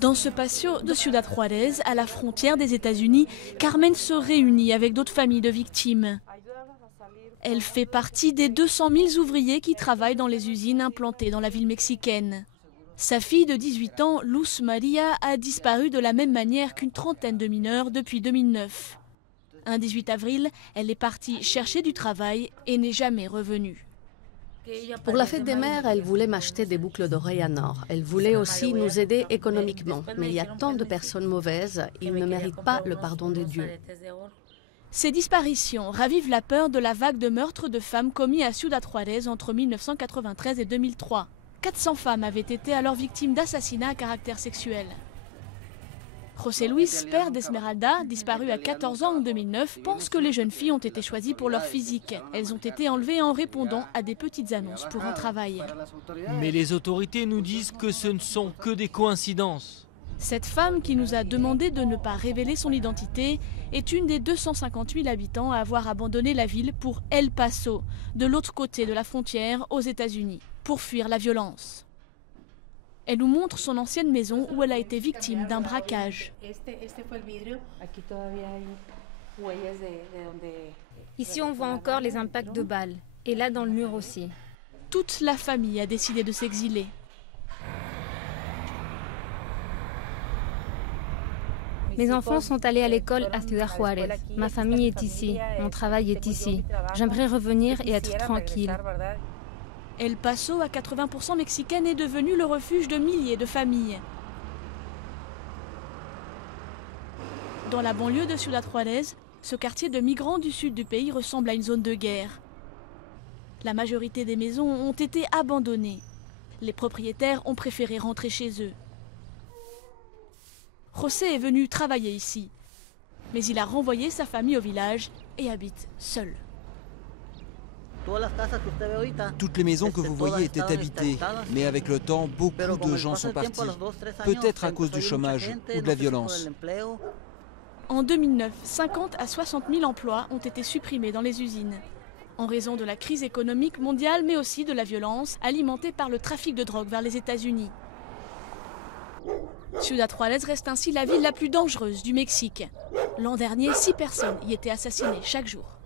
Dans ce patio de Ciudad Juárez, à la frontière des États-Unis, Carmen se réunit avec d'autres familles de victimes. Elle fait partie des 200 000 ouvriers qui travaillent dans les usines implantées dans la ville mexicaine. Sa fille de 18 ans, Luz Maria, a disparu de la même manière qu'une trentaine de mineurs depuis 2009. Un 18 avril, elle est partie chercher du travail et n'est jamais revenue. Pour la fête des mères, elle voulait m'acheter des boucles d'oreilles en or. Elle voulait aussi nous aider économiquement. Mais il y a tant de personnes mauvaises, ils ne méritent pas le pardon de Dieu. Ces disparitions ravivent la peur de la vague de meurtres de femmes commis à Ciudad Juárez entre 1993 et 2003. 400 femmes avaient été alors victimes d'assassinats à caractère sexuel. José Luis, père d'Esmeralda, disparu à 14 ans en 2009, pense que les jeunes filles ont été choisies pour leur physique. Elles ont été enlevées en répondant à des petites annonces pour un travail. Mais les autorités nous disent que ce ne sont que des coïncidences. Cette femme, qui nous a demandé de ne pas révéler son identité, est une des 250 000 habitants à avoir abandonné la ville pour El Paso, de l'autre côté de la frontière aux États-Unis, pour fuir la violence. Elle nous montre son ancienne maison où elle a été victime d'un braquage. Ici, on voit encore les impacts de balles, et là dans le mur aussi. Toute la famille a décidé de s'exiler. Mes enfants sont allés à l'école à Ciudad Juárez. Ma famille est ici, mon travail est ici. J'aimerais revenir et être tranquille. El Paso, à 80% mexicaine, est devenu le refuge de milliers de familles. Dans la banlieue de Ciudad Juárez, ce quartier de migrants du sud du pays ressemble à une zone de guerre. La majorité des maisons ont été abandonnées. Les propriétaires ont préféré rentrer chez eux. José est venu travailler ici, mais il a renvoyé sa famille au village et habite seul. Toutes les maisons que vous voyez étaient habitées, mais avec le temps, beaucoup de gens sont partis. Peut-être à cause du chômage ou de la violence. En 2009, 50 à 60 000 emplois ont été supprimés dans les usines, en raison de la crise économique mondiale, mais aussi de la violence alimentée par le trafic de drogue vers les États-Unis. Ciudad Juárez reste ainsi la ville la plus dangereuse du Mexique. L'an dernier, 6 personnes y étaient assassinées chaque jour.